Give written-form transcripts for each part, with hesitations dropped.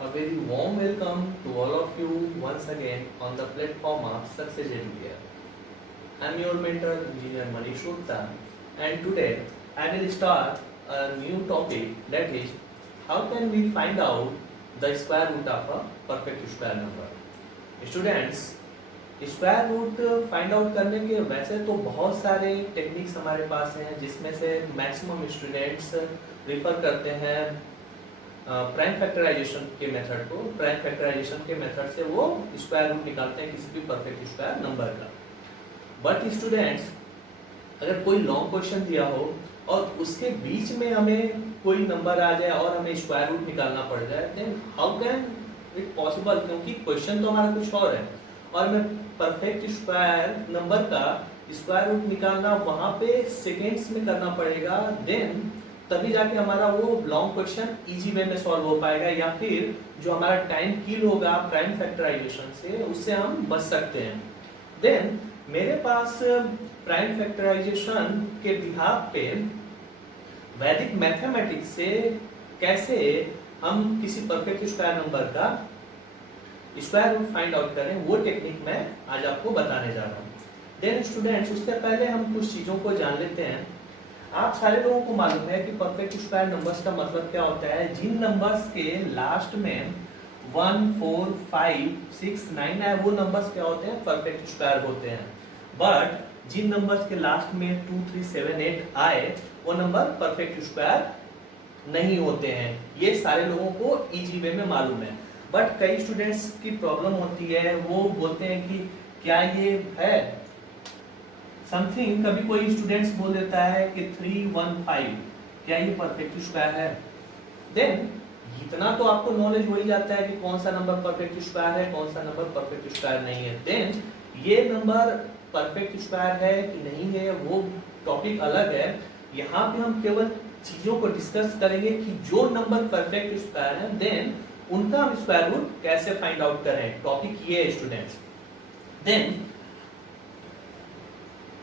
A very warm welcome to all of you once again on the platform of Success India. I am your mentor, Engineer Manish Gupta, and today I will start a new topic, that is how can we find out the square root of a perfect square number. Students, square root find out करने के वैसे तो बहुत सारे techniques हमारे पास हैं, जिसमें से मैक्सिमम स्टूडेंट्स रिफर करते हैं प्राइम फैक्टराइजेशन के मेथड को। प्राइम फैक्टराइजेशन के मेथड से वो स्क्वायर रूट निकालते हैं किसी भी परफेक्ट स्क्वायर नंबर का। बट स्टूडेंट्स, अगर कोई लॉन्ग क्वेश्चन दिया हो और उसके बीच में हमें कोई नंबर आ जाए और हमें स्क्वायर रूट निकालना पड़ जाए, then how can it possible? क्योंकि क्वेश्चन तो हमारा कुछ और है और मैं परफेक्ट स्क्वायर नंबर का स्क्वायर रूट निकालना वहां पे सेकेंड्स में करना पड़ेगा, देन तभी जाके हमारा वो लॉन्ग क्वेश्चन इजी वे में सॉल्व हो पाएगा, या फिर जो हमारा टाइम किल होगा प्राइम फैक्टराइजेशन से, उससे हम बच सकते हैं। देन मेरे पास प्राइम फैक्टराइजेशन के बिहाफ पे वैदिक मैथमेटिक्स से कैसे हम किसी परफेक्ट स्क्वायर नंबर का स्क्वायर रूट फाइंड आउट करें, वो टेक्निक मैं आज आपको बताने जा रहा हूँ। देन स्टूडेंट्स, उससे पहले हम कुछ चीज़ों को जान लेते हैं। आप सारे लोगों को मालूम है कि परफेक्ट स्क्वायर नंबर्स का मतलब क्या होता है। जिन नंबर्स के लास्ट में 1, 4, 5, 6, 9 है, वो नंबर्स क्या होते हैं? परफेक्ट स्क्वायर होते हैं। बट जिन नंबर्स के लास्ट में 2, 3, 7, 8 आए, वो नंबर परफेक्ट स्क्वायर नहीं होते हैं। ये सारे लोगों को इजी वे में मालूम है। बट कई स्टूडेंट्स की प्रॉब्लम होती है, वो बोलते हैं कि क्या ये है समथिंग। कभी कोई स्टूडेंट्स बोल देता है कि 3, 1, 5 क्या ये परफेक्ट स्क्वायर है? देन इतना तो आपको नॉलेज हो ही जाता है कि कौन सा नंबर परफेक्ट स्क्वायर है, कौन सा नंबर परफेक्ट स्क्वायर नहीं है। देन ये नंबर परफेक्ट स्क्वायर है कि नहीं है, वो टॉपिक अलग है। यहाँ पे हम केवल चीजों को डिस्कस करेंगे कि जो नंबर परफेक्ट स्क्वायर है, देन उनका हम स्क्वायर रूट कैसे फाइंड आउट करें। टॉपिक ये है स्टूडेंट्स। देन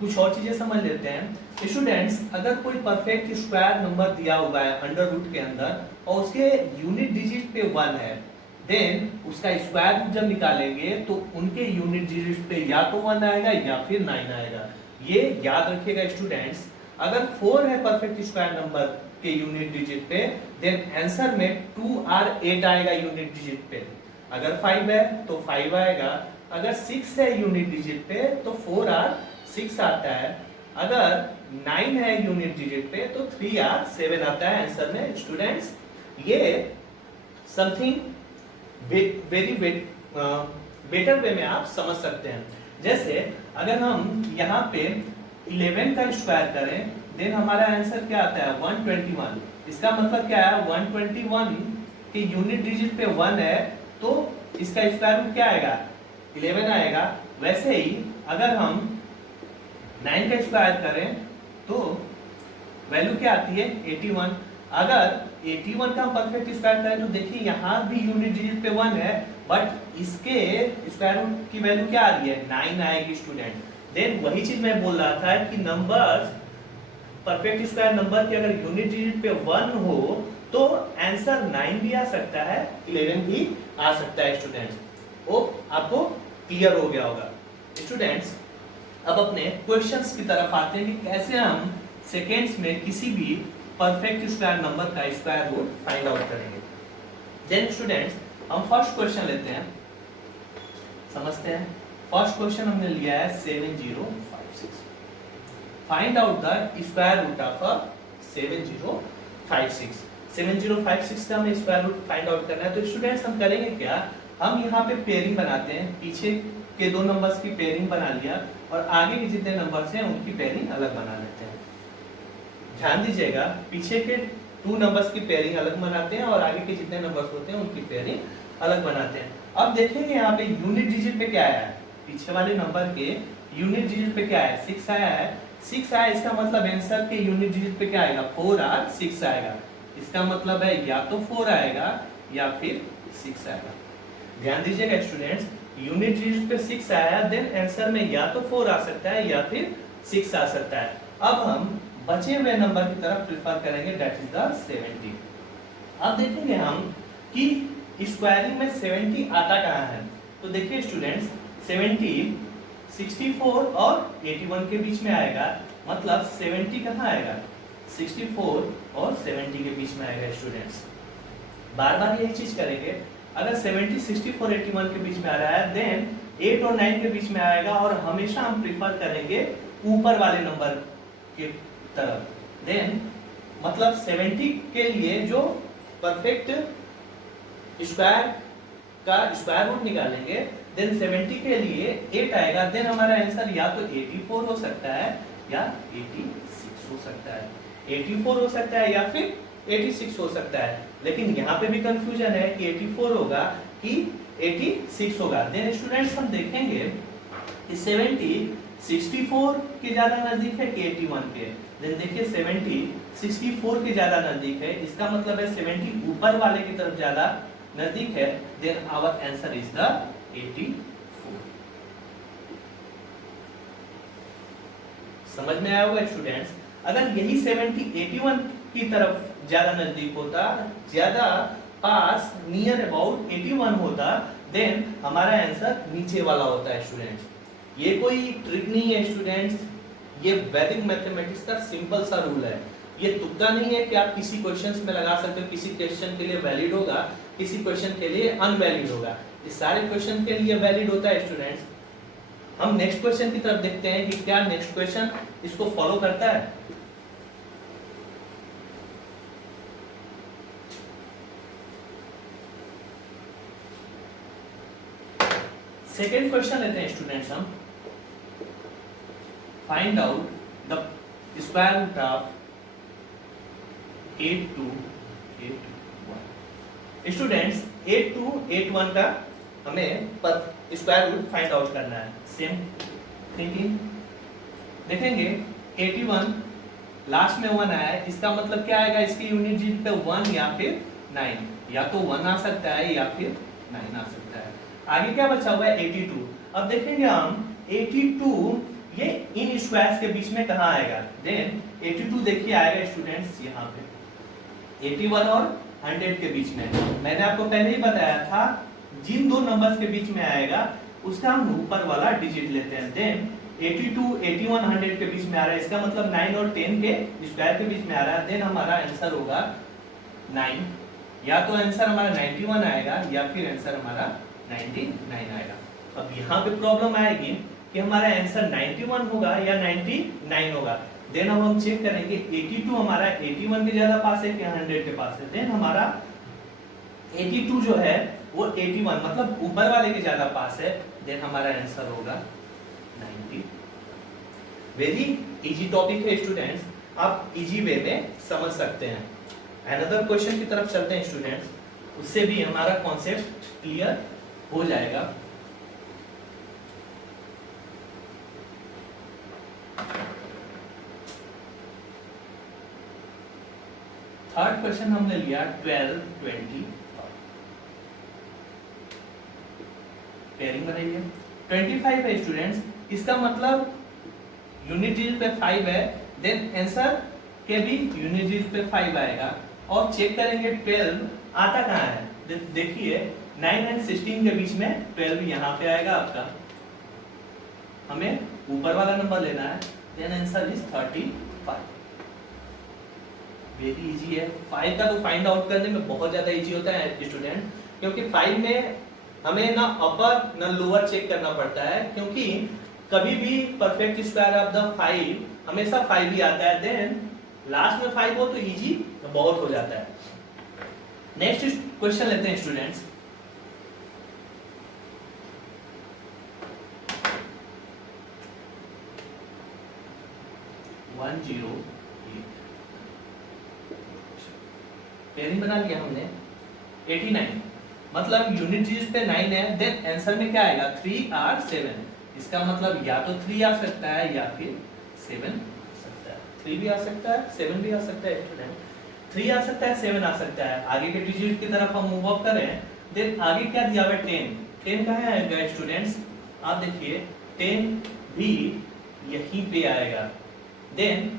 कुछ और चीजें समझ लेते हैं। स्टूडेंट्स, अगर कोई परफेक्ट स्क्वायर नंबर दिया हुआ है अंडर रूट के अंदर और उसके यूनिट डिजिट पे 1 है, देन उसका स्क्वायर रूट जब निकालेंगे तो उनके यूनिट डिजिट पे या तो 1 आएगा या फिर 9 आएगा। ये याद रखिएगा स्टूडेंट्स। अगर 4 है परफेक्ट स्क्वायर नंबर के यूनिट डिजिट पे, देन आंसर में 2 और 8 आएगा यूनिट डिजिट पे। अगर 5 है तो 5 आएगा। अगर 6 है यूनिट डिजिट पे तो 4 और 6 आता है। अगर 9 है यूनिट डिजिट पे तो 3 और 7 आता है आंसर में। स्टूडेंट्स, ये समथिंग वेरी बेटर वे में आप समझ सकते हैं। जैसे अगर हम यहाँ पे 11 का स्क्वायर करें, देन हमारा आंसर क्या आता है? 121। इसका मतलब क्या है? 121 के यूनिट डिजिट पे 1 है तो इसका स्क्वायर रूट क्या आएगा? 11 आएगा। वैसे ही अगर हम 9 का स्क्वायर करें तो वैल्यू क्या आती है? 81। अगर 81 का हम परफेक्ट स्क्वायर करें तो देखिए यहाँ भी यूनिट डिजिट पे 1 है, बट इसके स्क्वायर रूट की वैल्यू क्या आ रही है? 9 आएगी स्टूडेंट। देन वही चीज मैं बोल रहा था कि नंबर्स परफेक्ट स्क्वायर नंबर के अगर यूनिट डिजिट पे 1 हो तो आंसर 9 भी आ सकता है, 11 भी आ सकता है। स्टूडेंट्स, वो आपको क्लियर हो गया होगा। स्टूडेंट्स, अब अपने क्वेश्चंस की तरफ आते हैं कि कैसे हम सेकेंड्स में किसी भी परफेक्ट स्क्वायर नंबर का स्क्वायर रूट फाइंड आउट करेंगे। देन स्टूडेंट्स, हम फर्स्ट क्वेश्चन लेते हैं, समझते हैं। फर्स्ट क्वेश्चन हमने लिया है 7056। Find out the square root of 7056। 7056 का हमें स्क्वायर रूट फाइंड आउट करना है। तो स्टूडेंट्स, हम करेंगे क्या? हम यहाँ पे पेयरिंग बनाते हैं। पीछे के दो नंबर्स की पेयरिंग बना लिया और आगे के जितने नंबर्स हैं उनकी पेयरिंग अलग बना लेते हैं। ध्यान दीजिएगा, पीछे के 2 नंबर्स की पेयरिंग अलग बनाते हैं और आगे के जितने नंबर्स होते हैं उनकी पेयरिंग अलग बनाते हैं। अब देखेंगे यहाँ पे यूनिट डिजिट पे क्या आया है। पीछे वाले नंबर के यूनिट डिजिट पे क्या है? 6 आया है। 6 आया, इसका मतलब आंसर के यूनिट डिजिट पे क्या आएगा? 4 और 6 आएगा। इसका मतलब है या तो 4 आएगा या फिर 6 आएगा। ध्यान दीजिएगा स्टूडेंट्स, यूनिट डिजिट पे 6 आया, देन आंसर में या तो 4 आ सकता है या फिर 6 आ सकता है। अब हम बचे हुए नंबर की तरफ प्रेफर करेंगे, दैट इज द 70। अब देखेंगे हम कि स्क्वायरिंग में 70 आता कहाँ है? तो देखिए स्टूडेंट्स, 70 64 और 81 के बीच में आएगा, मतलब 70 कहाँ आएगा? 64 और 70 के बीच में आएगा स्टूडेंट्स। बार बार यही चीज करेंगे। अगर 70 64 81 के बीच में आ रहा है, देन 8 और 9 के बीच में आएगा, और हमेशा हम प्रिफर करेंगे ऊपर वाले नंबर के तरफ। देन मतलब 70 के लिए जो परफेक्ट स्क्वायर का स्क्वायर रूट निकालेंगे, देन 70 के लिए 8 आएगा, देन हमारा आंसर या तो 84 हो सकता है या 86 हो सकता है। 84 हो सकता है या फिर 86 हो सकता है, लेकिन यहाँ पे भी कंफ्यूजन है कि 84 होगा कि 86 होगा। देन स्टूडेंट्स हम देखेंगे कि 70 64 के ज्यादा नजदीक है कि 81 के। देन देखिए 70 64 के ज्यादा नजदीक है, इसका मतलब है 70 ऊपर वाले की तरफ ज्यादा नजदीक है। Then our answer is the 84। समझ में आया होगा स्टूडेंट्स। अगर यही 70 81 की तरफ ज्यादा नजदीक होता, ज्यादा पास नियर अबाउट 81 होता, देन हमारा आंसर नीचे वाला होता है स्टूडेंट्स। ये कोई ट्रिक नहीं है स्टूडेंट्स, ये वैदिक मैथमेटिक्स का सिंपल सा रूल है। ये तुक्का नहीं है कि आप किसी क्वेश्चन में लगा सकते हो, किसी क्वेश्चन के लिए वैलिड होगा, किसी क्वेश्चन के लिए अनवैलिड होगा। इस सारे क्वेश्चन के लिए वैलिड होता है स्टूडेंट्स। हम नेक्स्ट क्वेश्चन की तरफ देखते हैं कि क्या नेक्स्ट क्वेश्चन इसको फॉलो करता है। सेकेंड क्वेश्चन लेते हैं स्टूडेंट्स हम। Find out the square root of 8281। Students 8281 का हमें स्क्वायर रूट फाइंड आउट करना है। सेम थिंकिंग देखेंगे, 81 लास्ट में 1 आया है, इसका मतलब क्या आएगा? इसकी यूनिट डिजिट पे 1 या फिर 9, या तो 1 आ सकता है या फिर 9 आ सकता है। आगे क्या बचा हुआ है? 82। अब देखेंगे हम 82 ये इन स्क्वायर्स के बीच में कहाँ आएगा? देन 82 देखिए आएगा स्टूडेंट्स यहाँ पे 81 और 100 के बीच में। मैंने आपको पहले ही बताया था, जिन दो नंबर्स के बीच में आएगा उसका हम ऊपर वाला डिजिट लेते हैं। देन 82 81 100 के बीच में आ रहा है, इसका मतलब 9 और 10 के स्क्वायर के बीच में आ रहा है। देन हमारा आंसर होगा 9, या तो आंसर हमारा 91 आएगा या फिर आंसर हमारा 99 आएगा। अब यहाँ पे प्रॉब्लम आएगी कि हमारा आंसर 91 होगा या 99 होगा। देन अब हम चेक करेंगे 82 हमारा 81 के ज्यादा पास है कि 100 के पास है। देन हमारा 82 जो है वो 81 मतलब ऊपर वाले के ज्यादा पास है। देन हमारा आंसर होगा 90। वेरी इजी टॉपिक है स्टूडेंट्स, आप इजी वे में समझ सकते हैं। अनदर क्वेश्चन की तरफ चलते हैं स्टूडेंट्स, उससे भी हमारा कॉन्सेप्ट क्लियर हो जाएगा। थर्ड क्वेश्चन हमने लिया 12 20 पेयरिंग बनाइए। 25 है स्टूडेंट्स, इसका मतलब यूनिट डिजिट पे 5 है, देन आंसर के भी यूनिट डिजिट पे 5 आएगा। और चेक करेंगे 12 आता कहाँ है? देखिए 9 एंड 16 के बीच में 12 यहाँ पे आएगा आपका, हमें ऊपर वाला नंबर लेना है। Then answer is 35। Very easy है। 5 का तो फाइंड आउट करने में बहुत ज्यादा इजी होता है स्टूडेंट, क्योंकि 5 में हमें ना अपर ना लोअर चेक करना पड़ता है, क्योंकि कभी भी परफेक्ट स्क्वायर ऑफ द 5 हमेशा 5 ही आता है। देन लास्ट में 5 हो तो इजी बहुत हो जाता है। नेक्स्ट क्वेश्चन लेते हैं स्टूडेंट्स। पेयरिंग बना लिया हमने। 89 मतलब यूनिट डिजिट पे 9 है, देन आंसर में क्या आएगा? 3 और 7। इसका मतलब या तो 3 आ सकता है या फिर 7 आ सकता है। 3 भी आ सकता है 7 भी आ सकता है स्टूडेंट। 3 आ सकता है 7 आ सकता है। आगे के डिजिट की तरफ हम मूव ऑफ करें, देन आगे क्या दिया हुआ है? 10। 10 कहाँ आएगा स्टूडेंट्स? आप देखिए 10 भी यहीं पे आएगा। देन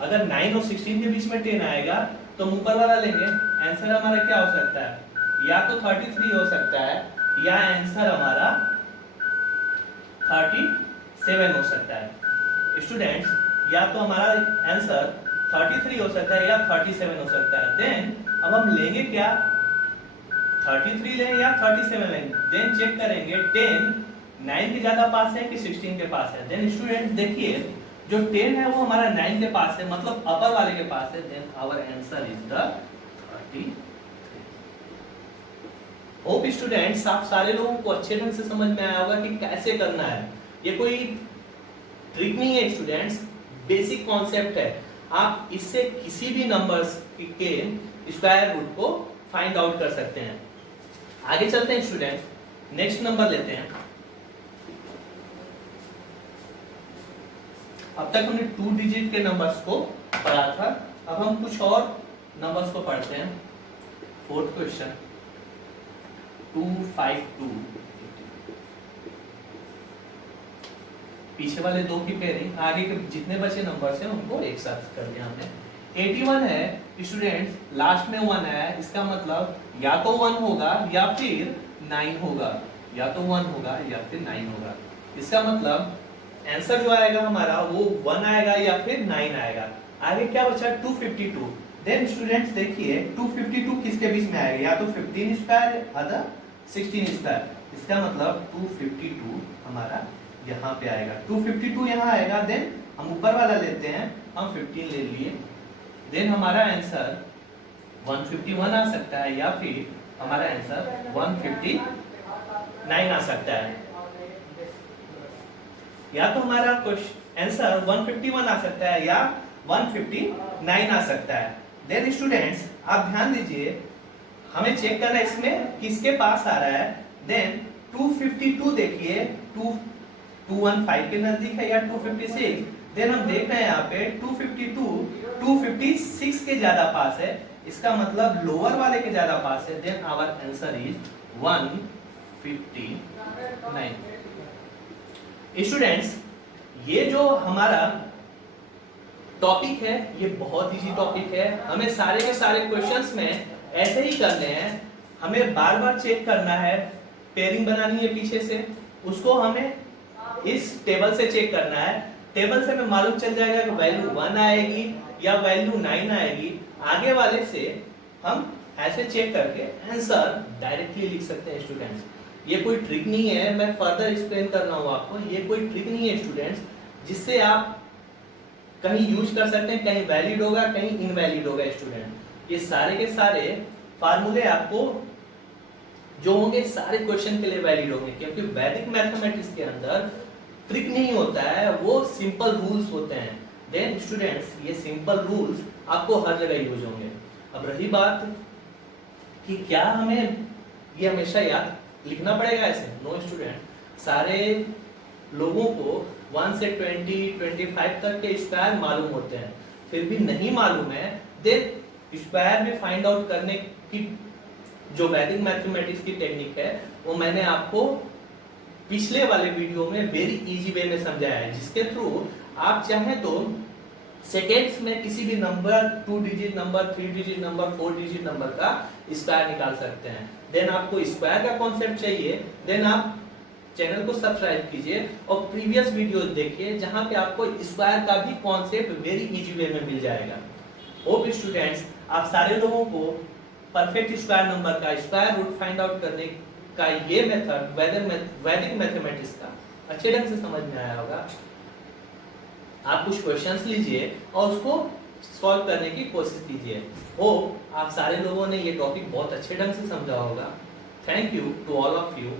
अगर 9 और 16 के बीच में 10 आएगा तो हम ऊपर वाला लेंगे, आंसर हमारा क्या हो सकता है? या तो 33 हो सकता है या आंसर हमारा 37 हो सकता है। स्टूडेंट्स, या तो हमारा आंसर 33 हो सकता है या 37 हो सकता है। देन अब हम लेंगे क्या, 33 लें या 37 लें? देन चेक करेंगे 10 9 के ज्यादा पास है कि 16 के पास है। देन स्टूडेंट देखिए, जो 10 है वो हमारा 9 के पास है, मतलब अपर वाले के पास है। Then our answer is the 33। Hope students आप सारे लोगों को अच्छे ढंग से समझ में आया होगा कि कैसे करना है। ये कोई ट्रिक नहीं है स्टूडेंट्स, बेसिक कॉन्सेप्ट है। आप इससे किसी भी नंबर्स के स्क्वायर रूट को फाइंड आउट कर सकते हैं। आगे चलते हैं स्टूडेंट, नेक्स्ट नंबर लेते हैं। अब तक हमने 2 डिजिट के नंबर्स को पढ़ा था, अब हम कुछ और नंबर्स को पढ़ते हैं। Fourth question 252। पीछे वाले दो की पेयरिंग, आगे के जितने बचे नंबर्स हैं उनको एक साथ कर दिया हमने। 81 है स्टूडेंट्स, लास्ट में 1 है, इसका मतलब या तो 1 होगा या फिर 9 होगा, या तो 1 होगा या फिर 9 होगा। इसका मतलब आंसर जो आएगा हमारा वो 1 आएगा या फिर 9 आएगा। आगे क्या बचा, 252। देन स्टूडेंट्स देखिए 252 किसके बीच में आएगा, या तो 15 स्क्वायर अदर 16 स्क्वायर। इसका मतलब 252 हमारा यहाँ पे आएगा, 252 यहाँ आएगा। देन हम ऊपर वाला लेते हैं, हम 15 ले लिए। देन हमारा आंसर 151 आ सकता है या फिर हमारा आंसर 159 आ सकता है, या तो हमारा आंसर 151 आ सकता है या 159 आ सकता है। देन स्टूडेंट्स आप ध्यान दीजिए, हमें चेक करना है इसमें किसके पास आ रहा है। देन 252 देखिए 215 के नजदीक है या 256। देन हम देख रहे हैं यहाँ पे 252 256 के ज्यादा पास है, इसका मतलब लोअर वाले के ज्यादा पास है। Then our answer is 159। Students ये जो हमारा टॉपिक है ये बहुत इजी टॉपिक है, हमें सारे के सारे क्वेश्चंस में ऐसे ही करने हैं। हमें बार बार चेक करना है, पेयरिंग बनानी है पीछे से, उसको हमें इस टेबल से चेक करना है। टेबल से हमें मालूम चल जाएगा कि वैल्यू 1 आएगी या वैल्यू 9 आएगी। आगे वाले से हम ऐसे चेक करके आंसर डायरेक्टली लिख सकते हैं स्टूडेंट्स। ये कोई ट्रिक नहीं है, मैं फर्दर एक्सप्लेन कर रहा हूँ आपको। ये कोई ट्रिक नहीं है स्टूडेंट्स जिससे आप कहीं यूज कर सकते हैं, कहीं वैलिड होगा कहीं इनवैलिड होगा। स्टूडेंट ये सारे के सारे फार्मूले आपको जो होंगे सारे क्वेश्चन के लिए वैलिड होंगे, क्योंकि वैदिक मैथमेटिक्स के अंदर ट्रिक नहीं होता है, वो सिंपल रूल्स होते हैं। देन स्टूडेंट्स ये सिंपल रूल्स आपको हर जगह यूज होंगे। अब रही बात कि क्या हमें ये हमेशा याद लिखना पड़ेगा ऐसे, नो स्टूडेंट, सारे लोगों को 1 से 20 25 तक के स्क्वायर मालूम होते हैं, फिर भी नहीं मालूम है। देन स्क्वायर में फाइंड आउट करने की जो वैदिक मैथमेटिक्स की टेक्निक है वो मैंने आपको पिछले वाले वीडियो में वेरी इजी वे में समझाया है, जिसके थ्रू आप चाहें तो सेकेंड्स में किसी भी number 2 digit number 3 digit number 4 digit number का स्क्वायर निकाल सकते हैं। देन आपको स्क्वायर का कॉन्सेप्ट चाहिए, देन आप चैनल को सब्सक्राइब कीजिए और प्रीवियस वीडियो देखिए जहां पे आपको स्क्वायर का भी कॉन्सेप्ट वेरी इजी वे में मिल जाएगा। होप स्टूडेंट्स आप सारे लोगों को परफेक्ट स्क्वायर नंबर का स्क्वायर रूट फाइंड आउट करने का ये मेथड वैदिक मैथमेटिक्स का अच्छे ढंग से समझ में आया होगा। आप कुछ क्वेश्चंस लीजिए और उसको सॉल्व करने की कोशिश कीजिए। होप आप सारे लोगों ने ये टॉपिक बहुत अच्छे ढंग से समझा होगा। Thank you to all of you.